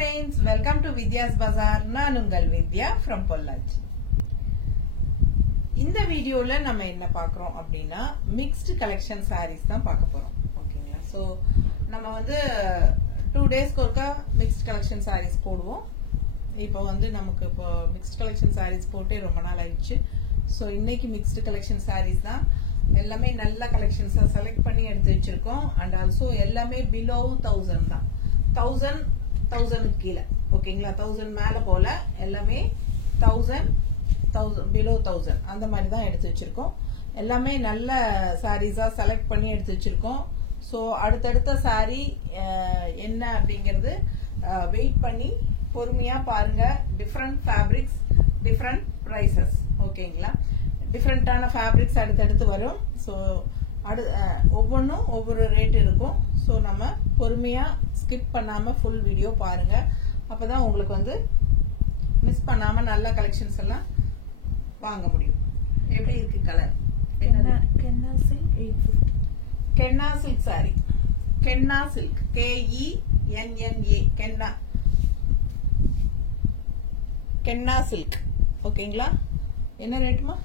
friends, welcome to Vidya's Bazaar. நான் உங்கள் வித்யா from Pollachi. இந்த வீடியோல நம்ம என்ன பார்க்கறோம் அப்படினா mixed collection sarees தான் பார்க்க போறோம். ஓகேங்களா? சோ நம்ம வந்து 2 டேஸ்க்கு ஒருக்கா mixed collection sarees போடுவோம். இப்போ வந்து நமக்கு இப்போ mixed collection sarees போட்டே ரொம்ப நாள் ஆயிடுச்சு. சோ இன்னைக்கு mixed collection sarees தான். எல்லாமே நல்ல கலெக்ஷன்ஸ் செலக்ட் பண்ணி எடுத்து வச்சிருக்கோம். அண்ட் ஆல்சோ எல்லாமே பிலோ 1000 தான். 1000 கீழே. ஓகேங்களா? 1000 மேல போல எல்லாமே 1000 பிலோ 1000 அந்த மாதிரி தான் எடுத்து வச்சிருக்கோம். எல்லாமே நல்ல சாரீஸா செலக்ட் பண்ணி எடுத்து வச்சிருக்கோம். ஸோ அடுத்தடுத்த சாரி என்ன அப்படிங்கிறது வெயிட் பண்ணி பொறுமையா பாருங்க. Different fabrics, different prices. ஓகேங்களா? டிஃப்ரெண்டான ஃபேப்ரிக்ஸ் அடுத்தடுத்து வரும். ஸோ ஒவ்வொன்றும் ஒவ்வொரு ரேட் இருக்கும். ஸோ நம்ம பொறுமையா ஸ்கிப் பண்ணாம ஃபுல் வீடியோ பாருங்க. அப்பதான் உங்களுக்கு வந்து மிஸ் பண்ணாம நல்ல கலெக்ஷன்ஸ் எல்லாம் வாங்க முடியும். எப்படி இருக்கு கலர்? Kenna silk 850. Kenna silk sari. Kenna silk KENNA Kenna. Kenna silk. ஓகேங்களா? என்ன ரேட்டுமா?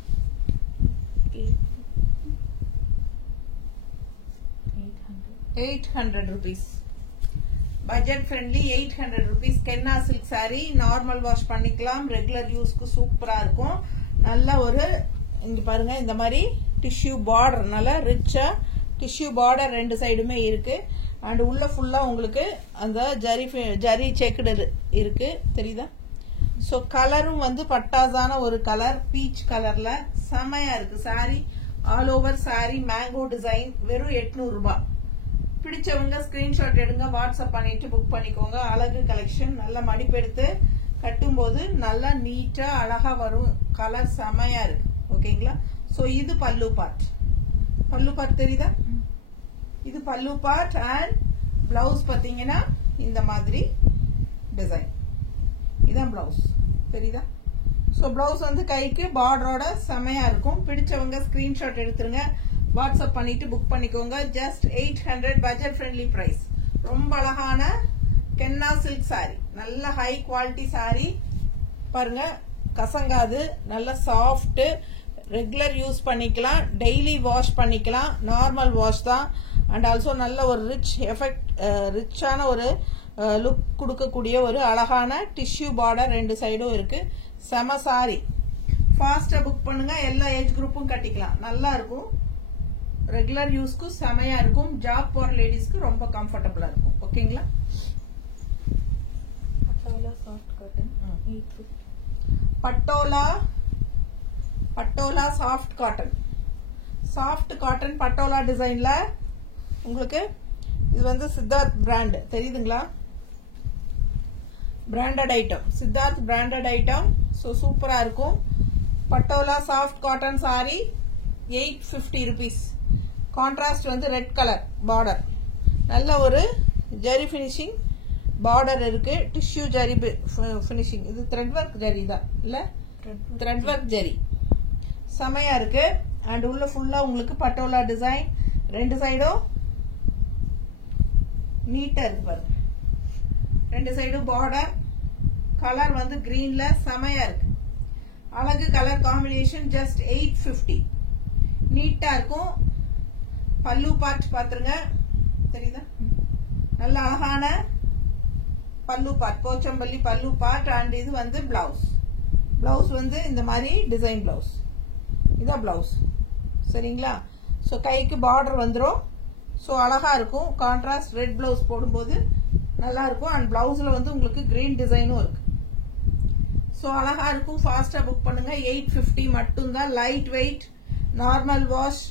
800 rupees. Budget friendly 800 rupees Kenna silk sari. Normal wash பண்ணிக்கலாம். ரெகுலர் யூஸ்க்கு சூப்பரா இருக்கும். நல்ல ஒரு இங்க பாருங்க, இந்த மாதிரி டிஷ்யூ பார்டர், நல்ல ரிச்சா டிஷ்யூ பார்டர் ரெண்டு சைடுமே இருக்கு. அண்ட் உள்ள ஃபுல்லா உங்களுக்கு அந்த ஜரி செக்குடு இருக்கு. தெரியுதா? சோ கலரும் வந்து பட்டாசான ஒரு கலர், பீச் கலர்ல செமையா இருக்கு sorry. All over sorry mango design. வெறும் 800 ரூபாய். பிடிச்சவங்க ஸ்கிரீன்ஷாட் எடுங்க, வாட்ஸ்அப் பண்ணிட்டு புக் பண்ணிக்கோங்க. அழகு கலெக்ஷன். நல்ல மடிப்பு எடுத்து கட்டும் போது நல்லா நீட்டா அழகா வரும். கலர் செமையா இருக்கு. ஓகேங்களா? சோ இது பல்லு பார்ட். பல்லு பார்ட் தெரியுதா? இது பல்லு பார்ட். அண்ட் பிளவுஸ் பாத்தீங்கன்னா இந்த மாதிரி டிசைன். இதான் பிளவுஸ். தெரியுதா? சோ பிளவுஸ் வந்து கைக்கு பார்டரோட செமையா இருக்கும். பிடிச்சவங்க ஸ்கிரீன்ஷாட் எடுத்துருங்க, வாட்ஸ்அப் பண்ணிட்டு புக் பண்ணிக்கோங்க. Just 800 budget friendly price. ரொம்ப அழகான கென்னா சில்க் சாரி. நல்ல ஹை குவாலிட்டி சாரி. பாருங்க, கசங்காது. நல்ல சாஃப்ட். ரெகுலர் யூஸ் பண்ணிக்கலாம். டெய்லி வாஷ் பண்ணிக்கலாம். நார்மல் வாஷ் தான். அண்ட் ஆல்சோ நல்ல ஒரு ரிச் எஃபெக்ட், ரிச்சான ஒரு லுக் கொடுக்கக்கூடிய ஒரு அழகான டிஷ்யூ பார்டர் ரெண்டு சைடும் இருக்கு. செம சாரி. ஃபாஸ்டா புக் பண்ணுங்க. எல்லா ஏஜ் குரூப்பும் கட்டிக்கலாம். நல்லா இருக்கும். ரெகுலர் யூஸ்க்கு செமையா இருக்கும். ஜாப் போற லேடிஸ்க்கு ரொம்ப கம்ஃபர்டபுளா இருக்கும். ஓகேங்களா? Patola soft cotton 850. Patola soft cotton. Soft cotton patola டிசைன்ல உங்களுக்கு இது வந்து சித்தார்த் பிராண்ட். தெரியுதுங்களா? Branded item. Siddharth branded item. So சூப்பரா இருக்கும். Patola soft cotton sorry 850 rupees. Contrast வந்து ரெட் கலர் பார்டர். நல்ல ஒரு ஜரி பினிஷிங் பார்டர் இருக்கு. Tissue zari finishing. இது த்ரெட் ஒர்க் ஜரி தான் இல்ல? த்ரெட் ஒர்க் ஜரி செமையா இருக்கு. அண்ட் உள்ள ஃபுல்லா உங்களுக்கு பட்டோலா டிசைன். ரெண்டு சைடும் நீட்டா இருக்கு பாருங்க. ரெண்டு சைடும் பார்டர். கலர் வந்து கிரீன்ல செமையா இருக்கு. அழகு கலர் காம்பினேஷன். ஜஸ்ட் 850. நீட்டா இருக்கும். பல்லு பார்ட் பாத்துருங்க. தெரியுதா? நல்ல அழகான பல்லு பார்ட். போச்சம்பள்ளி பல்லு பார்ட். அண்ட் இது வந்து பிளவுஸ். பிளவுஸ் வந்து இந்த மாதிரி டிசைன் பிளவுஸ். இதான் பிளவுஸ். சரிங்களா? சோ கைக்கு பார்டர் வந்துரும். சோ அழகா இருக்கும். கான்ட்ராஸ்ட் ரெட் பிளவுஸ் போடும்போது நல்லா இருக்கும். அண்ட் பிளவுஸ்ல வந்து உங்களுக்கு கிரீன் டிசைனும் இருக்கு. சோ அழகா இருக்கும். ஃபாஸ்டா புக் பண்ணுங்க. 850 மட்டும் தான். Light weight, normal wash,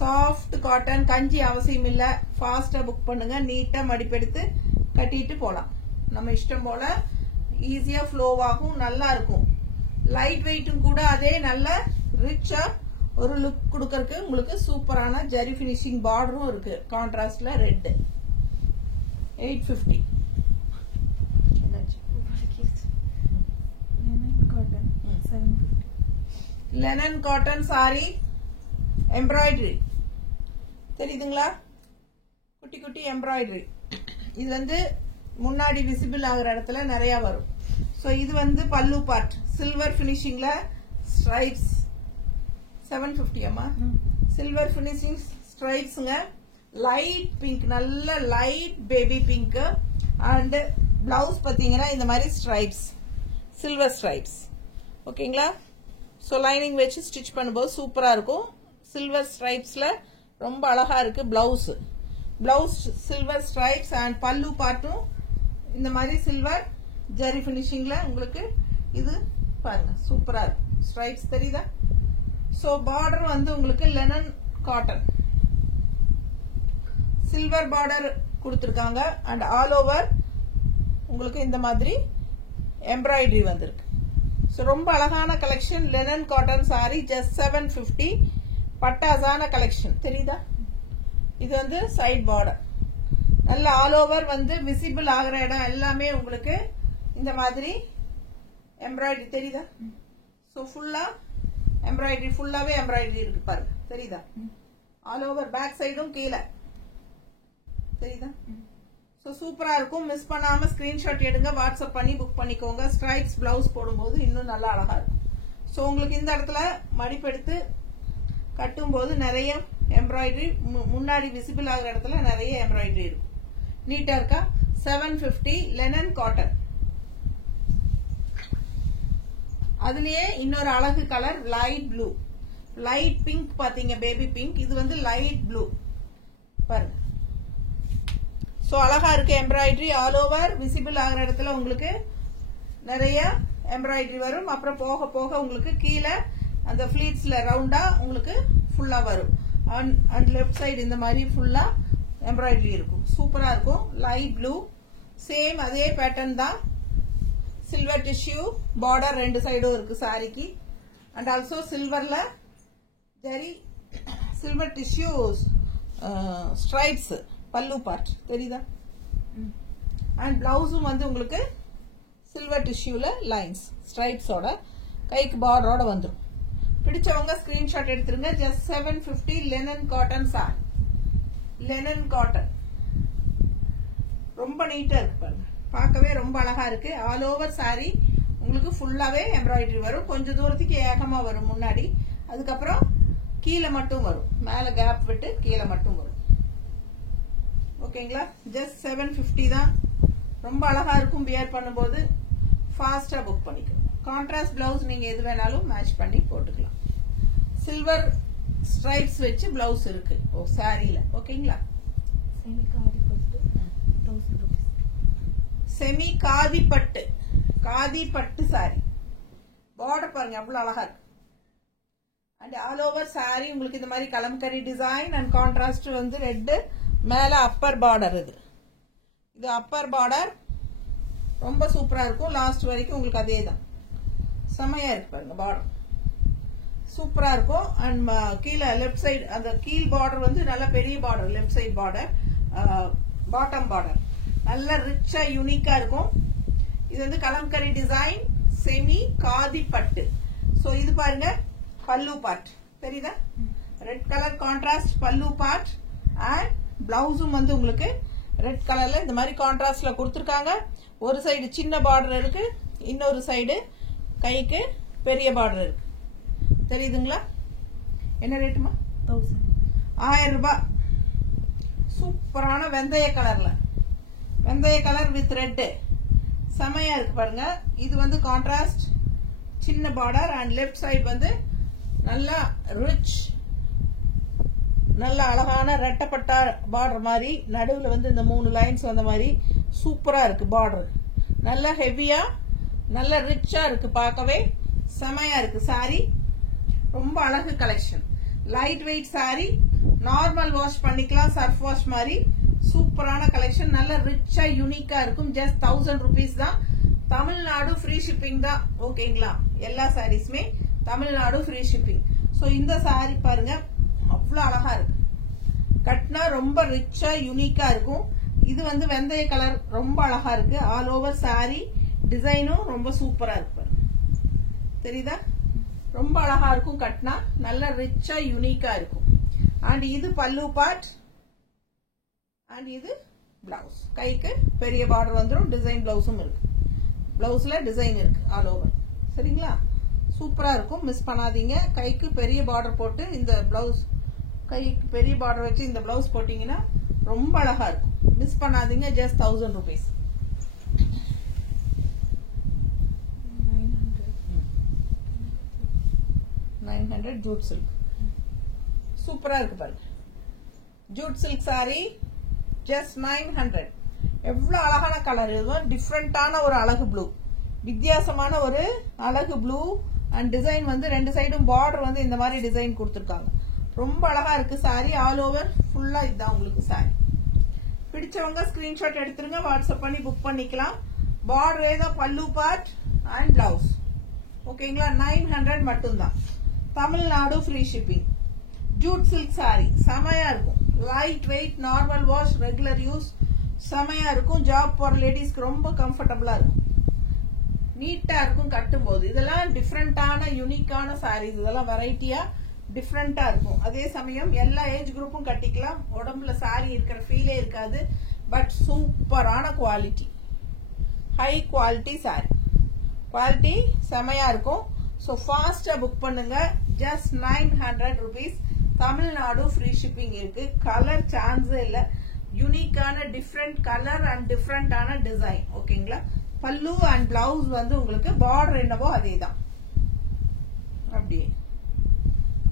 soft cotton. கஞ்சி அவசியம் இல்ல. ஃபாஸ்டா புக் பண்ணுங்க. நீட்டா மடிப்பெடுத்து கட்டிட்டு போலாம். நம்ம இஷ்டம் போல ஈஸியா ஃப்ளோ ஆகும். நல்லா இருக்கும். லைட் வெயிட்டும் கூட. அதே நல்ல ரிச்சா ஒரு லுக் கொடுக்கறதுக்கு உங்களுக்கு சூப்பரான ஜரி பினிஷிங் பார்டரும் இருக்கு. கான்ட்ராஸ்ட்ல red. 850. Linen cotton 750. Linen cotton sari embroidery. தெரியுதுங்களா? குட்டி குட்டி எம்ப்ராய்டரி. இது வந்து முன்னாடி விசிபிள் ஆகுற இடத்துல நிறைய வரும். ஸோ இது வந்து பல்லு பார்ட் சில்வர் ஃபினிஷிங்ல ஸ்ட்ரைப்ஸ் 750 அம்மா. சில்வர் ஃபினிஷிங் ஸ்ட்ரைப்ஸுங்க. லைட் பிங்க், நல்ல light baby pink. And blouse பார்த்தீங்கன்னா இந்த மாதிரி ஸ்ட்ரைப்ஸ், சில்வர் ஸ்ட்ரைப்ஸ். ஓகேங்களா? ஸோ லைனிங் வச்சு ஸ்டிச் பண்ணும்போது சூப்பராக இருக்கும். சில்வர் ஸ்ட்ரைப்ஸ்ல ரொம்ப அழகா இருக்கு blouse. Blouse silver stripes and பல்லு பார்ட்டும் இந்த மாதிரி சில்வர் ஜரி ஃபினிஷிங்ல உங்களுக்கு இது பாருங்க சூப்பரா இருக்கும். ஸ்ட்ரைப்ஸ் தெரியுதா? ஸோ பார்டர் வந்து உங்களுக்கு லெனன் காட்டன் சில்வர் பார்டர் கொடுத்துருக்காங்க. அண்ட் ஆல் ஓவர் உங்களுக்கு இந்த மாதிரி எம்ப்ராய்டரி வந்திருக்கு. ஸோ ரொம்ப அழகான collection. Linen cotton sari just 750. பட்டாசான கலெக்ஷன் தெரியுதா? இது வந்து சைட் பார்டர். நல்ல ஆல் ஓவர் வந்து விசிபிள் ஆகிற இடம் எல்லாமே உங்களுக்கு இந்த மாதிரி எம்ப்ராய்டரி தெரியுதா? ஸோ ஃபுல்லா எம்ப்ராய்டரி, ஃபுல்லாவே எம்ப்ராய்டரி இருக்கு பாருங்க தெரியுதா? ஆல் ஓவர் பேக் சைடும் கீழே தெரியுதா? ஸோ சூப்பரா இருக்கும். மிஸ் பண்ணாம ஸ்கிரீன்ஷாட் எடுங்க, வாட்ஸ்அப் பண்ணி புக் பண்ணிக்கோங்க. ஸ்ட்ரைப்ஸ் பிளவுஸ் போடும்போது இன்னும் நல்லா அழகா இருக்கும். ஸோ உங்களுக்கு இந்த இடத்துல மடிப்பெடுத்து கட்டும் போது நிறைய எம்ப்ராய்டரி முன்னாடி விசிபிள் ஆகிற இடத்துல நிறைய எம்ப்ராய்டரி இருக்கும். நீட்டா இருக்கா? 750 லெனன் காட்டன். அதுலயே இன்னொரு அழகு colour light blue, light pink பாத்தீங்க, பேபி பிங்க். இது வந்து லைட் ப்ளூ பாருங்க. சோ அழகா இருக்கு எம்ப்ராய்டரி. ஆல் ஓவர் விசிபிள் ஆகிற இடத்துல உங்களுக்கு நிறைய எம்ப்ராய்டரி வரும். அப்புறம் போக போக உங்களுக்கு கீழே அந்த ஃபிளீட்ஸ்ல ரவுண்டா உங்களுக்கு ஃபுல்லா வரும். அண்ட் லெஃப்ட் சைடு இந்த மாதிரி ஃபுல்லா எம்ப்ராய்டரி இருக்கும். சூப்பரா இருக்கும். லைட் ப்ளூ சேம் அதே பேட்டர்ன் தான். சில்வர் டிஷ்யூ பார்டர் ரெண்டு சைடும் இருக்கு சாரிக்கு. அண்ட் ஆல்சோ சில்வர்ல ஜரி சில்வர் டிஷ்யூ ஸ்ட்ரைப்ஸ் பல்லு பார்ட் தெரியுதா? அண்ட் பிளவுஸும் வந்து உங்களுக்கு சில்வர் டிஷ்யூல லைன்ஸ் ஸ்ட்ரைப்ஸோட கைக்கு பார்டரோட வந்துடும். பிடிச்சவங்க ஸ்கிரீன்ஷாட் எடுத்துருங்க. Just 750 linen cotton sir. Linen cotton ரொம்ப நீட்டா இருக்கு பாருங்க, பார்க்கவே ரொம்ப அழகா இருக்கு. ஆல் ஓவர் சாரி உங்களுக்கு ஃபுல்லாவே எம்ப்ராய்டரி வரும். கொஞ்சம் தூரத்துக்கு ஏகமா வரும் முன்னாடி, அதுக்கப்புறம் கீழே மட்டும் வரும். மேல கேப் விட்டு கீழே மட்டும் வரும். ஓகேங்களா? ஜஸ்ட் 750 தான். ரொம்ப அழகா இருக்கும். வியர் பண்ணும்போது ஃபாஸ்டா புக் பண்ணிக்கணும். கான்ட்ராஸ்ட் பிளவுஸ் நீங்க எது வேணாலும் மேட்ச் பண்ணி போட்டுக்கலாம். சில்வர் ஸ்ட்ரைப்ஸ் வச்சு பிளவுஸ் இருக்கு சாரியில. ஓகேங்களா? செமி காதி பட்டு 1000 rupees. செமி காதி பட்டு, காதி பட்டு சாரி. பார்டர் பாருங்க அவ்வளவு அழகா இருக்கு. அண்ட் ஆல் ஓவர் சாரி உங்களுக்கு இந்த மாதிரி கலம்கரி டிசைன் அண்ட் கான்ட்ராஸ்ட் வந்து ரெட். மேல அப்பர் பார்டர். இது அப்பர் பார்டர் ரொம்ப சூப்பரா இருக்கும். லாஸ்ட் வரைக்கும் உங்களுக்கு அதே தான். செமையா இருக்கு பாருங்க பார்டர், சூப்பரா இருக்கும். அண்ட் கீழே லெஃப்ட் சைடு அந்த கீழ் பார்டர் வந்து நல்ல பெரிய border. Left side border, bottom border நல்ல ரிச்சா யூனிக்கா இருக்கும். இது வந்து கலம்கரி டிசைன் செமி காதி பட்டு. சோ இது பாருங்க பல்லு பார்ட் தெரியுதா? ரெட் கலர் கான்ட்ராஸ்ட் பல்லு பார்ட். அண்ட் பிளவுஸும் வந்து உங்களுக்கு ரெட் கலர்ல இந்த மாதிரி கான்ட்ராஸ்ட்ல கொடுத்துருக்காங்க. ஒரு சைடு சின்ன பார்டர் இருக்கு, இன்னொரு சைடு கைக்கு பெரிய பார்டர் இருக்கு. தெரியுதுங்களா? என்ன ரேட்டுமா? 1000 ரூபாய். சூப்பரான வெந்தய கலர்ல, வெந்தய கலர் வித் ரெட் செமையா இருக்கு பாருங்க. இது வந்து கான்ட்ராஸ்ட் சின்ன பார்டர் அண்ட் லெஃப்ட் சைடு வந்து நல்லா ரிச், நல்ல அழகான ரெட்டப்பட்டா பார்டர் மாதிரி. நடுவில் வந்து இந்த 3 லைன்ஸ் வந்த மாதிரி சூப்பரா இருக்கு பார்டர். நல்லா ஹெவியா நல்ல ரிச்சா இருக்கு, பார்க்கவே செமையா இருக்கு சாரி. ரொம்ப அழகு collection. Light weight sorry, normal wash பண்ணிக்கலாம், சர்ஃப் வாஷ் மாதிரி. சூப்பரான கலெக்ஷன், நல்ல ரிச்சா யூனிக்கா இருக்கும். ஜஸ்ட் 1000 rupees தான். தமிழ்நாடு ஃப்ரீ ஷிப்பிங் தான். ஓகேங்களா? எல்லா சாரீஸ்மே தமிழ்நாடு ஃப்ரீ ஷிப்பிங். சோ இந்த சாரி பாருங்க அவ்வளவு அழகா இருக்கு. கட்னா ரொம்ப ரிச்சா யூனிக்கா இருக்கும். இது வந்து வெந்தய கலர் ரொம்ப அழகா இருக்கு. ஆல் ஓவர் சாரி டிசைனும் ரொம்ப சூப்பரா இருக்கு பாருங்க. தெரியுதா? ரொம்ப அழகா இருக்கும். கட்னா நல்ல ரிச்சா யூனிக்கா இருக்கும். அண்ட் இது பல்லு பார்ட் அண்ட் இது பிளவுஸ். கைக்கு பெரிய பார்டர் வந்துடும். டிசைன் பிளவுஸும் இருக்கு. பிளவுஸ்ல டிசைன் இருக்கு ஆல் ஓவர். சரிங்களா? சூப்பரா இருக்கும். மிஸ் பண்ணாதீங்க. கைக்கு பெரிய பார்டர் போட்டு இந்த பிளவுஸ், கைக்கு பெரிய பார்டர் வச்சு இந்த பிளவுஸ் போட்டீங்கன்னா ரொம்ப அழகா இருக்கும். மிஸ் பண்ணாதீங்க. Just 1000 rupees. 900 Jude silk. சூப்பரா இருக்கு பாருங்க. Jude silk sorry just 900. எவ்வளவு அழகான கலர். இதுவும் டிஃப்ரெண்டான ஒரு அழகு ப்ளூ, வித்தியாசமான ஒரு அழகு ப்ளூ. அண்ட் டிசைன் வந்து ரெண்டு சைடும் பார்டர் வந்து இந்த மாதிரி டிசைன் கொடுத்துருக்காங்க. ரொம்ப அழகா இருக்கு சாரி. ஆல் ஓவர் ஃபுல்லா இதுதான் உங்களுக்கு சாரி. பிடிச்சவங்க ஸ்கிரீன்ஷாட் எடுத்துருங்க. வாட்ஸ்அப் பண்ணி புக் பண்ணிக்கலாம். பார்டரே தான் பல்லு பார்ட் அண்ட் பிளவுஸ். ஓகேங்களா? 900 மட்டும்தான். Tamil Nadu free shipping. Jude silk sorry செமையா இருக்கும். Light weight, normal wash, regular use செமையா இருக்கும். ஜாப் போற லேடிஸ்க்கு ரொம்ப கம்ஃபர்டபுளா இருக்கும். நீட்டா இருக்கும் கட்டும் போது. இதெல்லாம் டிஃப்ரெண்டான யூனிக்கான சாரீஸ். இதெல்லாம் வெரைட்டியா டிஃப்ரெண்டா இருக்கும். அதே சமயம் எல்லா ஏஜ் குரூப்பும் கட்டிக்கலாம். உடம்புல சாரி இருக்கிற ஃபீலே இருக்காது. பட் சூப்பரான quality, high quality sorry. Quality செமையா இருக்கும். ஸோ ஃபாஸ்டா புக் பண்ணுங்க. Just 900 rupees. Tamil Nadu free shipping இருக்கு. கலர் சான்ஸே இல்ல. யூனிக்கான டிஃப்ரெண்ட் கலர் அண்ட் டிஃப்ரெண்டான டிசைன். ஓகேங்களா? பல்லு அண்ட் பிளவுஸ் வந்து உங்களுக்கு பார்டர் என்னவோ அதே தான். அப்படியே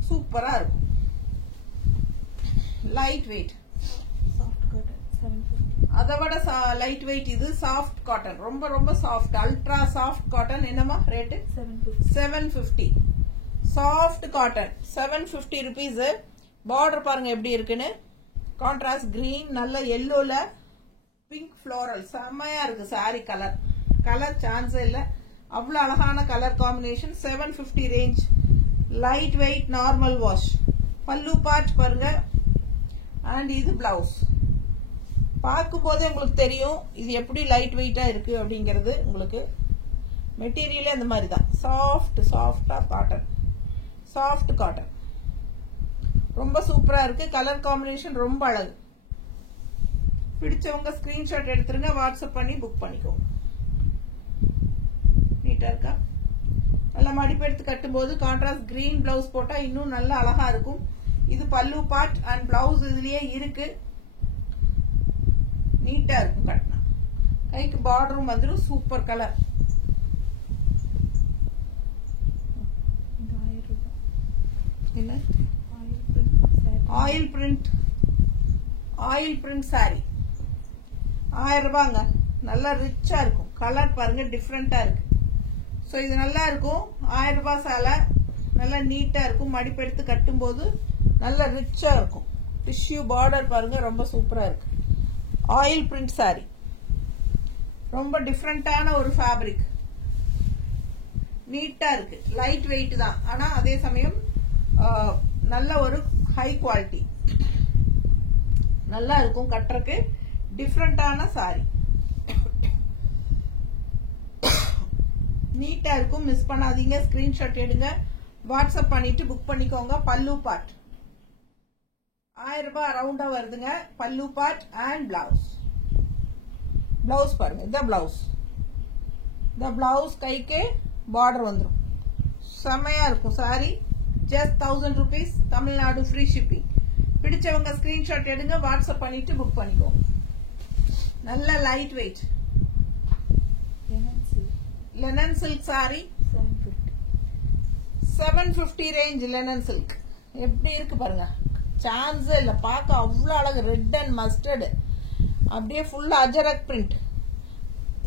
சூப்பரா இருக்கும். Light weight, soft cotton 750. அதை விட லைட் வெயிட். இது சாஃப்ட் காட்டன், ரொம்ப ரொம்ப சாஃப்ட், அல்ட்ரா சாஃப்ட் காட்டன். என்னமா rate? 750. Soft cotton 750 rupees. Border பாருங்க எப்படி இருக்குன்னு. கான்ட்ராஸ்ட் கிரீன், நல்ல எல்லோல பிங்க் ஃப்ளோரல். செம்மையா இருக்கு சாரி. கலர் கலர் சான்ஸே இல்ல. அவ்வளவு அழகான colour combination. 750 range. Light weight, normal wash. பல்லு பார்ட் பாருங்க. அண்ட் இது பிளவுஸ். பார்க்கும் போதே உங்களுக்கு தெரியும் இது எப்படி லைட் வெயிட்டா இருக்கு அப்படிங்கிறது. உங்களுக்கு மெட்டீரியலே அந்த மாதிரி தான். சாஃப்டா காட்டன், சாஃப்ட் காட்டன். ரொம்ப சூப்பரா இருக்கு. கலர் காம்பினேஷன் ரொம்ப அழகு. பிடிச்சவங்க ஸ்கிரீன்ஷாட் எடுத்துருங்க. வாட்ஸ்அப் பண்ணி புக் பண்ணிக்கோங்க. நீட்டா இருக்கா? நல்லா மடிப்பு எடுத்து கட்டும் போது கான்ட்ராஸ்ட் கிரீன் பிளவுஸ் போட்டா இன்னும் நல்ல அழகா இருக்கும். இது பல்லு பார்ட் அண்ட் பிளவுஸ் இதுலயே இருக்கு. நீட்டா இருக்கும் கட்டினா. கைக்கு பார்டரும் வந்துடும். Super colour. என்ன? ஆயில் பிரிண்ட் சாரி 1000 ரூபாங்க. நல்லா ரிச்சா இருக்கும். கலர் பாருங்க டிஃப்ரெண்டா இருக்கு. ஸோ இது நல்லா இருக்கும். 1000 ரூபாய் சேலை. நல்லா நீட்டா இருக்கும். மடிப்பு எடுத்து கட்டும் போது நல்லா ரிச்சா இருக்கும். டிஷ்யூ பார்டர் பாருங்க ரொம்ப சூப்பரா இருக்கு. Oil print sorry. ரொம்ப டிஃப்ரெண்டான ஒரு ஃபேப்ரிக். நீட்டா இருக்கு. லைட் வெயிட் தான். ஆனா அதே சமயம் நல்ல ஒரு ஹை குவாலிட்டி. நல்லா இருக்கும் கட்டுறதுக்கு. டிஃப்ரெண்டான சாரி. நீட்டா இருக்கும். மிஸ் பண்ணாதீங்க. ஸ்கிரீன்ஷாட் எடுங்க. வாட்ஸ்அப் பண்ணிட்டு புக் பண்ணிக்கோங்க. பல்லு பார்ட் 1000 ரூபாய் அரௌண்டா வருதுங்க. பல்லு பார்ட் அண்ட் பிளவுஸ். பிளவுஸ் பாருங்க. இந்த பிளவுஸ் கைக்கு பார்டர் வந்துடும். செமையா இருக்கும் sorry. Just 1000 rupees. Tamil Nadu free shipping. பிடிச்சவங்க ஸ்கிரீன்ஷாட் எடுங்க. வாட்ஸ்அப் பண்ணிட்டு புக் பண்ணிக்கோங்க. நல்ல light weight linen silk sorry 750 range. Linen silk எப்படி இருக்கு பாருங்க. சான்ஸ் இல்ல. பார்க்க அவ்வளவு அழகு. Red and mustard. அப்படியே ஃபுல் அஜரக் பிரிண்ட்.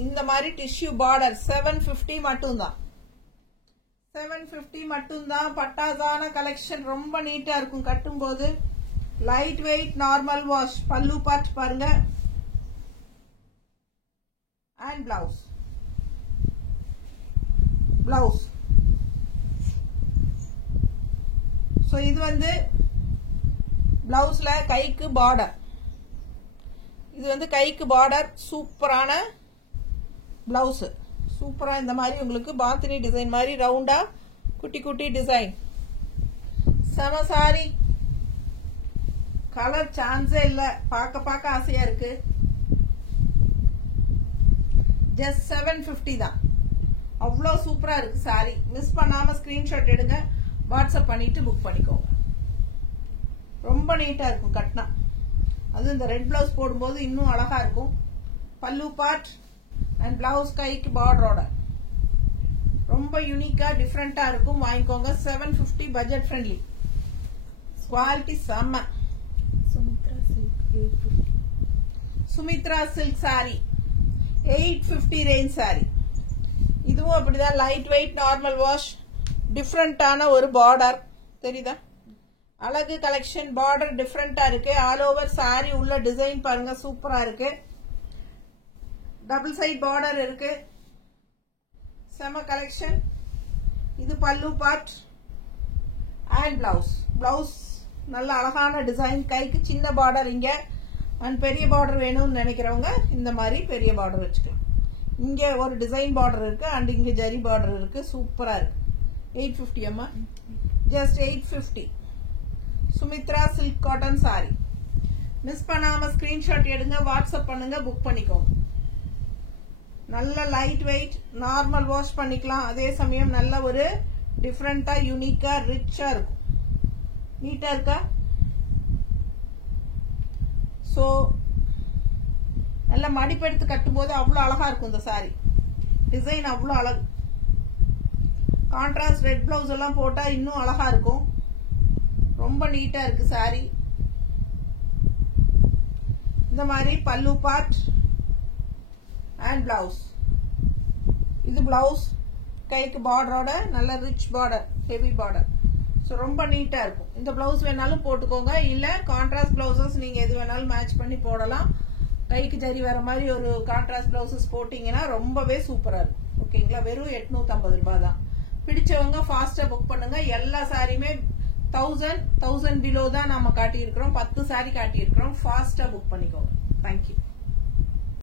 இந்த மாதிரி டிஷ்யூ பார்டர். 750 மட்டும்தான். 750 மட்டும்தான். பட்டாசான கலெக்ஷன். ரொம்ப நீட்டா இருக்கும் கட்டும் போது. Light weight, normal wash. பல்லு பார்ட் பாருங்க அண்ட் பிளவுஸ். சோ இது வந்து பிளவுஸ்ல கைக்கு பார்டர். இது வந்து கைக்கு பார்டர். சூப்பரான பிளவுஸ். சூப்பரா இந்த மாதிரி உங்களுக்கு பாந்தினி டிசைன் மாதிரி ரவுண்டா குட்டி குட்டி டிசைன். செம சாரி. கலர் சான்ஸே இல்ல. பார்க்க ஆசையா இருக்கு. ஜஸ்ட் 750 தான். அவ்வளோ சூப்பரா இருக்கு சாரி. மிஸ் பண்ணாம ஸ்கிரீன்ஷாட் எடுங்க, வாட்ஸ்அப் பண்ணிட்டு புக் பண்ணிக்கோங்க. ரொம்ப நீட்டா இருக்கும் கட்னா. அது இந்த ரெட் பிளவுஸ் போடும்போது இன்னும் அழகா இருக்கும். பல்லு பார்ட் அண்ட் பிளவுஸ் கைக்கு பார்டரோட ரொம்ப யூனிக்கா டிஃப்ரெண்டா இருக்கும். வாங்கிக்கோங்க. 750 பட்ஜெட் ஃப்ரெண்ட்லி. குவாலிட்டி செம்ம. Sumitra silk 850. Sumitra silk sorry 850 range sorry. இதுவும் அப்படிதான் லைட் வெயிட் நார்மல் வாஷ். டிஃப்ரெண்டான ஒரு பார்டர் தெரியுதா? அழகு கலெக்ஷன். பார்டர் டிஃப்ரெண்டா இருக்கு. ஆல் ஓவர் சாரி உள்ள டிசைன் பாருங்க சூப்பரா இருக்கு. டபுள் சைட் பார்டர் இருக்கு. செம கலெக்ஷன். இது பல்லு பார்ட் அண்ட் பிளவுஸ். பிளவுஸ் நல்ல அழகான டிசைன். கைக்கு சின்ன பார்டர் இங்க அண்ட் பெரிய பார்டர் வேணும்னு நினைக்கிறவங்க இந்த மாதிரி பெரிய பார்டர் வச்சுக்கலாம். இங்க ஒரு டிசைன் பார்டர் இருக்கு அண்ட் இங்க ஜரி பார்டர் இருக்கு. சூப்பரா இருக்கு. 850 அம்மா. Just 850. Sumitra silk cotton sorry. Miss பண்ணாம ஸ்கிரீன்ஷாட் எடுங்க, வாட்ஸ்அப் பண்ணுங்க, புக் பண்ணிக்கோங்க. நல்ல லைட் வெயிட் நார்மல் வாஷ் பண்ணிக்கலாம். அதே சமயம் நல்ல ஒரு டிஃப்ரெண்டா யூனிக்கா ரிச்சா இருக்கும். நீட்டா இருக்கா? சோ நல்ல மடிப்பெடுத்து கட்டும் போது அவ்வளவு அழகா இருக்கும் இந்த சாரி. டிசைன் அவ்வளவு அழகு. கான்ட்ராஸ்ட் ரெட் பிளவுஸ் எல்லாம் போட்டா இன்னும் அழகா இருக்கும். ரொம்ப நீட்டா இருக்கு சாரி. இந்த மாதிரி பல்லு பார்ட் அண்ட் பிளவுஸ். இது பிளவுஸ் கைக்கு பார்டரோட நல்ல rich border, heavy border. So ரொம்ப நீட்டா இருக்கும். இந்த பிளவுஸ் வேணாலும் போட்டுக்கோங்க, இல்ல கான்ட்ராஸ்ட் பிளவுசஸ் நீங்க எது வேணாலும் மேட்ச் பண்ணி போடலாம். கைக்கு ஜரி வர மாதிரி ஒரு கான்ட்ராஸ்ட் பிளவுசஸ் போட்டீங்கன்னா ரொம்பவே சூப்பரா இருக்கும். ஓகேங்களா? வெறும் 850 ரூபாய் தான். பிடிச்சவங்க ஃபாஸ்டா புக் பண்ணுங்க. எல்லா சாரியுமே 1000 பிலோ தான் நாம காட்டியிருக்கிறோம். 10 சாரி காட்டியிருக்கிறோம். ஃபாஸ்டா புக் பண்ணிக்கோங்க. தேங்க்யூ.